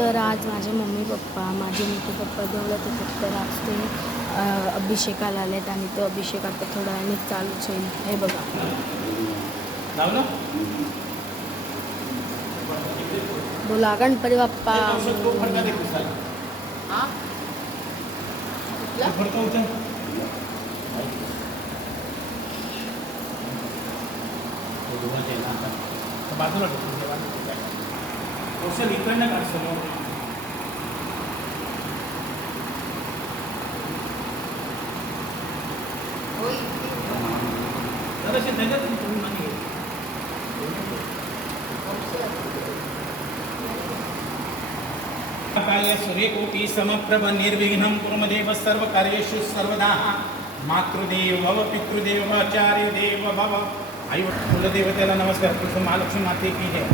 तर आज माझे मम्मी पप्पा माझे मोठे पप्पा देवळात येतात. तर आज ते अभिषेकाला आलेत आणि तो अभिषेक आता थोड्या वेळाने चालूच होईल. हे बघा, बोला गणपती बाप्पा. बाजूला इकडनं काढ काय सूर्यकोटि समप्रभ निर्विघ्नं कुर्मदेव सर्व कार्येषु सर्वदा. मातृदेव भव, पितृदेव, आचार्य देव भव. आई कुलदेवतेला नमस्कार. तुझं महालक्ष्मी माते की जय.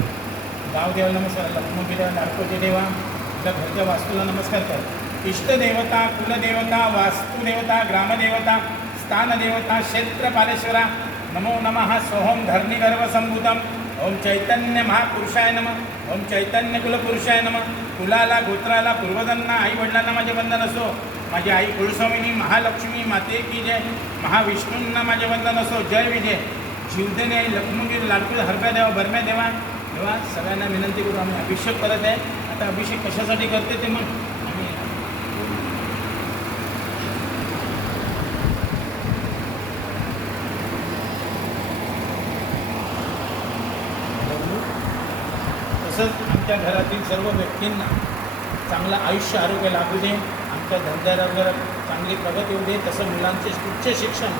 गावदेवाला नमस्कार. लक्ष्मीदेवा लाडकोचे देवा आपल्या घरच्या वास्तूला नमस्कार कर. इष्टदेवता, कुलदेवता, वास्तुदेवता, ग्रामदेवता, स्थानदेवता, क्षेत्रपालेश्वरा नमो नमः. सोहम धरणी गर्भसंभूतम. ओम चैतन्य महापुरुषाय नमः. ओम चैतन्य कुलपुरुषाय नमः. कुलाला, गोत्राला, पूर्वजांना, आई वडिलांना माझे वंदन असो. माझी आई कुलस्वामिनी महालक्ष्मी माते की जय. महाविष्णूंना माझे वंदन असो. जय विजय. जीवदेने लक्ष्मीगीर लाडकू हरप्या देवा, बरम्या देवा. तेव्हा सगळ्यांना विनंती करू, आम्ही अभिषेक करत आहे. आता अभिषेक कशासाठी करते ते मग आम्ही तसंच आमच्या घरातील सर्व व्यक्तींना चांगलं आयुष्य आरोग्य लाभू दे. आमच्या धंद्याला चांगली प्रगती होऊ दे. तसं मुलांचे उच्च शिक्षण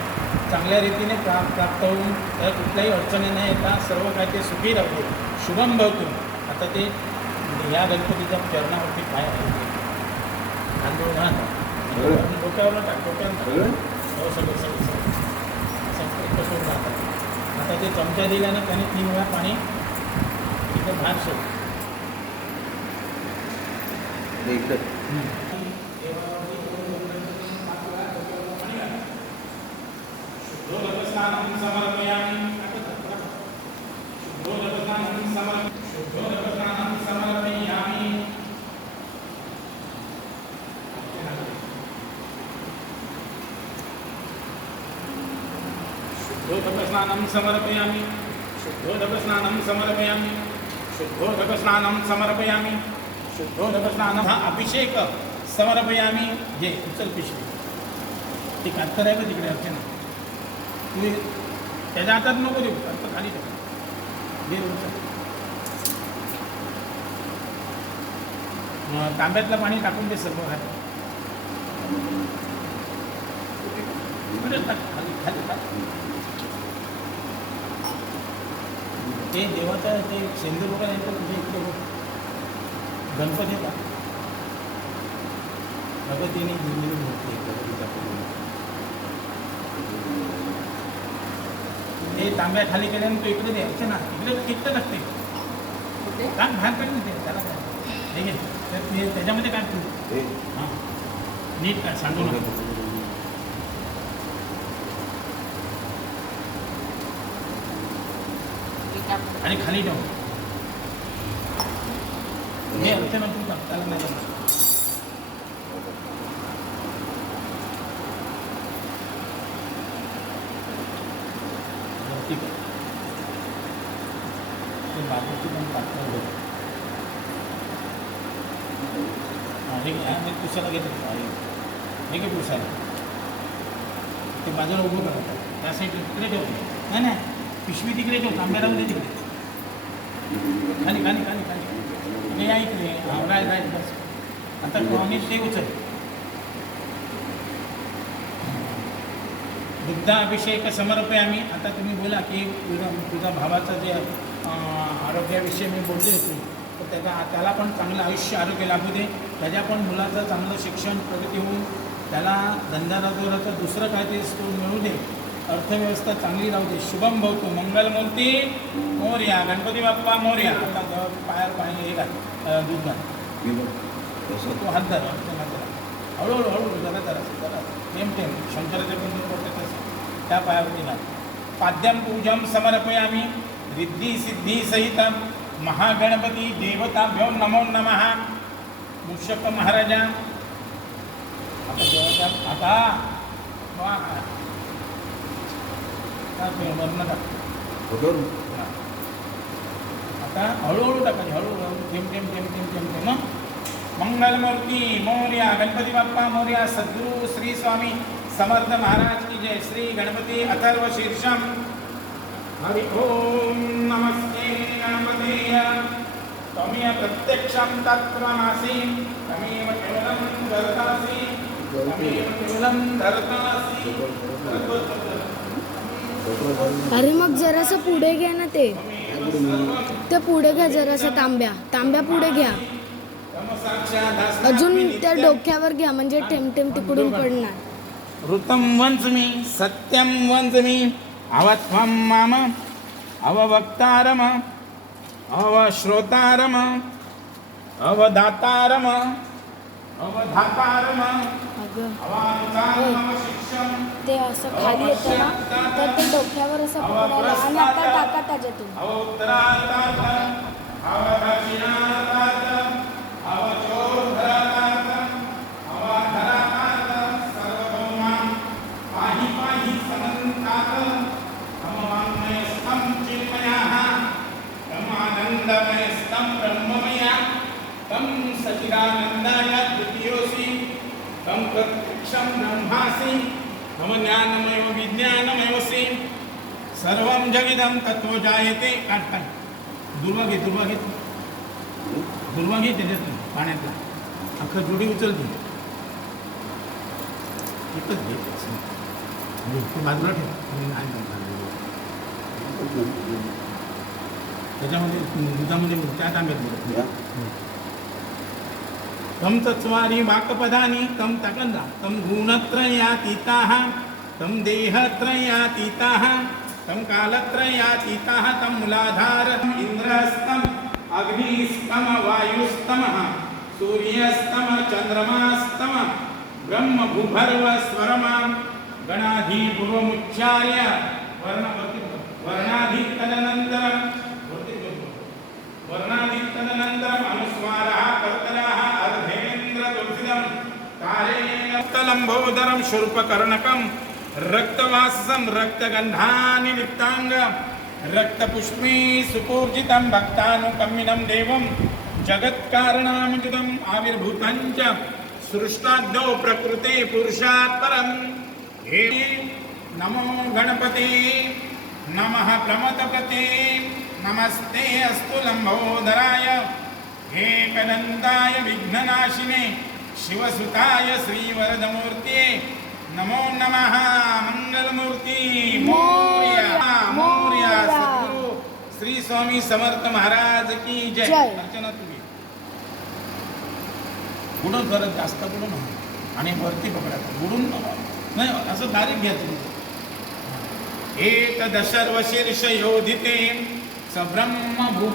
चांगल्या रीतीने प्राप्त होऊन त्या कुठल्याही अडचणी न येता सर्व काय ते सुखी राहू दे. शुभम भवतु. आता ते या गणपतीच्या चरणावरती काय आहे डोक्यावर टाक, डोक्यावर हो सगळं सगळं कसं राहतात. आता ते चमचा दिल्यानं त्याने 3 वेळा पाणी इथं भात सोड. शुद्धोदकस्नानं समर्पयामि. शुद्धोदकस्नानं समर्पयामि. शुद्धोदकस्नानं समर्पयामि. शुद्धोदकस्नानं अभिषेक समर्पयामि. जे उचल पिशवी ती कातर आहे का तिकडे अर्चना, तू त्याच्या हातात नको देऊ, फक्त खाली टाक. घे उचल. तांब्यातलं पाणी टाकून दे सर्व खाली. खाली खाली टाक. ते देवाचं ते सिंधू लोक यांचं तुझ्या इकडे गणपतीला प्रगतीने दिलेली मूर्ती प्रगतीच्या पूर्वी ते तांब्या खाली केल्याने तो इकडे द्यायचं ना. इकडे किती लागते काय बाहेर काढून ते त्याला काय ठीक आहे. त्याच्यामध्ये काय तू हां नीट काय सांगू नका. आणि खाली जाऊ हे अर्थ नको त्याला नाही जमणार. ठीक आहे ते बाबूची पण पात्र होत. हां हे मी पुसायला घेतो. हे घे पुसायला ते बाजूला उभं करतात. त्या साईडला तिकडे ठेव. नाही नाही पिशवी तिकडे ठेव. तांब्याला मध्ये तिकडे खाली खाली खाली खाली आणि या इकडे. हां राईट राईट बस. आता आणि ते उचल. दुग्धाभिषेक समर्पयामि. आता तुम्ही बोला की तुझा भावाचं जे आरोग्याविषयी मी बोलले होते तर त्याला पण चांगलं आयुष्य आरोग्य लाभू दे. त्याच्या पण मुलाचं चांगलं शिक्षण प्रगती होऊन त्याला धंदा रोजगाराचं दुसरं काहीतरी तो मिळू दे. अर्थव्यवस्था चांगली राहू दे. शुभम भवतु. मंगलमूर्ती मोरया. गणपती बाप्पा मोरया. आता पायावर पाणी हे घाल दूध घाल. तो हात धर हळूहळू हळूहळू जरा जरा जरा थेंब थेंब शंकराच्या बंधू करते तसं त्या पायावरती घाल. पाद्यम पूजम समर्पयामि. रिद्धी सिद्धी सहित महागणपती देवताभ्यो नमो नमः. मूषक महाराजा आता देवाच्या आता वा वर्ण टाक आता हळूहळू टाकायचे हळूहळू थेंब थेंब थेंब थेंब थेंब थेंब हं? मंगलमूर्ती मोर्या गणपती बाप्पा मोर्या सद्गुरू श्री स्वामी समर्थ महाराज की जय श्री गणपती अथर्व शीर्षम हरि ओम नमस्ते गणपते त्वमेव प्रत्यक्षं तत्त्वमसि त्वमेव केवलं दर्तासि त्वमेव केवलं दर्तासि अरे मग जरासं पुढे घ्या ना ते पुढे घ्या जरासं तांब्या पुढे घ्या अजून त्या डोक्यावर घ्या म्हणजे ठेमठेम तिकडून पडणार ऋतं वंचमि सत्यं वंचमि अवत्वं मम अववक्तारम अवश्रोतारम अवदातारम अवधातारम अगं अवानुतारम शिक्षम ते असं खाली येतं ना तर ते डोक्यावर असं पकडायला आणि आता टाका त्याच्यातून अवोत्तरार्धात अवदक्षिणार्धात अवचोर्धरार्धात अवाधरार्धात सर्वभौमां पाहि पाहि समन्तात तमवाङ्मयस्तं चिन्मयः तमानन्दमयस्तं ब्रह्ममय तं सच्चिदानन्दाय द्वितीयोऽसि तं प्रत्यक्षं ब्रह्मासि मम ज्ञानमयो विज्ञानमयोऽसि सर्वं जगिदं तत्त्वो जायते काढ दुर्वा घे त्याच्यात पाण्यातला अख्खं जोडी उचलते एकच घे ते बाजूला ठेव आणि नाही त्याच्यामध्ये दुधामध्ये त्या तांब्यात तं चत्वारि वाक्पदानि तं तकन्दा तं गुणत्रयातीताः तं देहत्रयातीताः तं कालत्रयातीताः तं मूलाधारम् इन्द्रस्तम् अग्निस्तम वायुस्तमः सूर्यस्तम चन्द्रमास्तम ब्रह्म भूभर्व स्वरमा गणाधिपूर्वमुच्चार्य वर्णाधितदनन्तरम् अनुस्वारः कर्तरः अर्धेन्द्रदुर्धिदं कालेन लम्बोदरं शूर्पकर्णकं रक्तवासं रक्तगन्धानि लिप्ताङ्ग रक्तपुष्पे सुपूर्जितं भक्तानुकम्मिनं देवं जगत्कारणमजितम् आविर्भूतं च सृष्टाद्यौ प्रकृते पुरुषात् परं हे नमो गणपते नमः प्रमथपते नमस्ते अस्तु लंबोदराय एकदन्ताय विघ्ननाशिने शिवसुताय श्रीवरदमूर्ते नमो नमः मंगलमूर्ती मोरया मोरया सद्गुरु श्री स्वामी समर्थ महाराज की जय अर्चना तुम्ही बुडून करत जास्त बुडून आणि वरती पकडा बुडून नाही असं बारीक घ्या तुम्ही एकदशर्वशीर्ष योधिते सब्रह्म भू